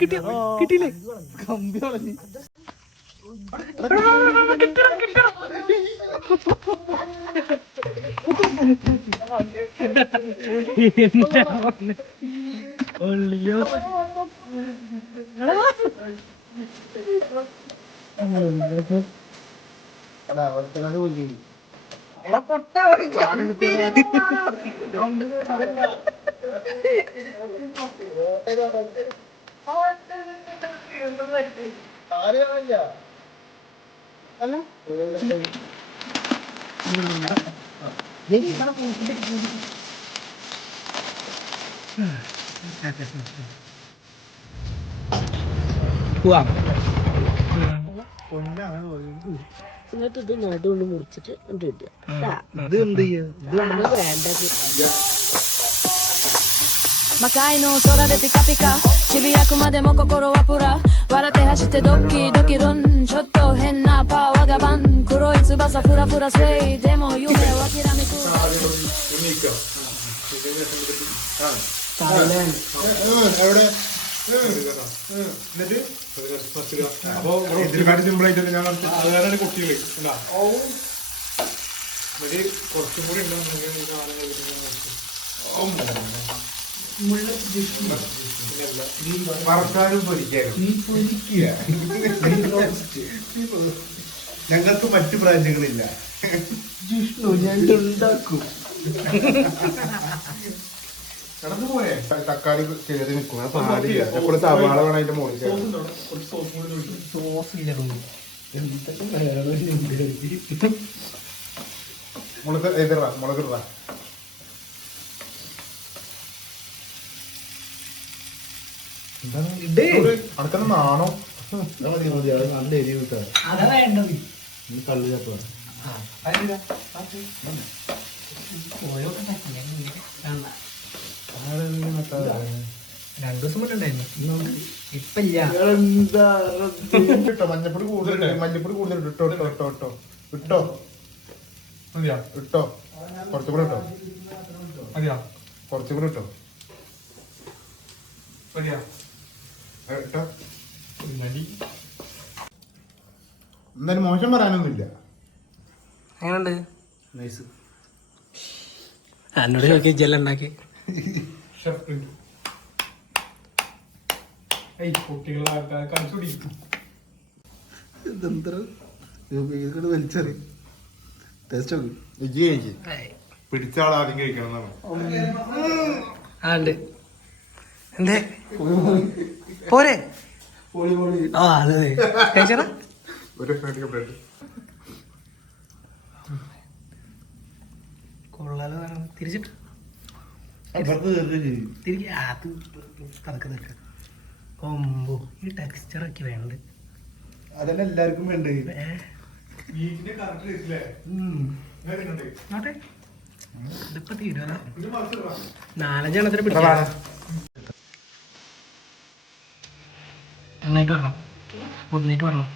കിട്ടിയില്ലേ കമ്പി വളഞ്ഞ് ഒള്ളിയോ പോവാം. എന്നിട്ട് ഇത് നടുകൊണ്ട് മുറിച്ചിട്ട് ഇത് എന്ത് Makai no sora de pika pika Chibiyaku de mo kokoro wa pura Warate hashite doki doki run Chotto henna pa wagaban Kuroi tsubasa fura fura sway Demo yume wa kiramiku Thailand എവിടെ അപ്പൊ ഇതിനെക്കാട്ടി simple ആയിട്ട് ഞാൻ അതുകാരാണ് കുട്ടികൾ കുറച്ചും കൂടി മറക്കാനും പൊരിക്കാനും ഞങ്ങൾക്ക് മറ്റു ബ്രാഞ്ചുകളില്ല ഞാൻ ഉണ്ടാക്കും കടന്നു പോയേ തക്കാളി കയറി നിൽക്കും പാടില്ല എപ്പോഴും സവാള വേണം അതിന്റെ മുകളിൽ മുളക് എതിറാ മുളക് ഇടാ അനക്കെന്നെ നാണോ നല്ല എരി കിട്ടാ കള്ളി ചപ്പ രണ്ടു ദിവസം ഉണ്ടായിരുന്നു ഇപ്പില്ല മഞ്ഞപ്പൊടി കൂടുതൽ മഞ്ഞപ്പൊടി കൂടുതൽ ഇട്ടോ ഇട്ടോ ഇട്ടോ ഇട്ടോ ഇട്ടോ ഇട്ടോ കുറച്ചുകൂടെ ഇട്ടോ മതിയാ കുറച്ചുകൂടെ ഇട്ടോ മതിയാ ഇട്ടോ എന്തായാലും മോശം പറയാനൊന്നുമില്ല എങ്ങനെയുണ്ട് നൈസ് എന്നോട് ചോദിക്കുക ജെല്ലാം ഉണ്ടാക്കി വലിച്ചെറി ടേസ്റ്റ് പിടിച്ച ആളാദ്യം കഴിക്കണം ആണ്ട് എന്തേ പോരെ ആ അതെ കഴിച്ചറ കൊള്ളാലോ തിരിച്ചിട്ട് കൊമ്പോ ഈ ടെക്സ്ചറൊക്കെ വേണ്ട അതന്നെ എല്ലാവർക്കും വേണ്ട ഇതിപ്പോ തീരുവല്ലോ 4-5 പിടിക്കാം എണ്ണായിട്ട് വരണം ഒന്നിട്ട് വരണം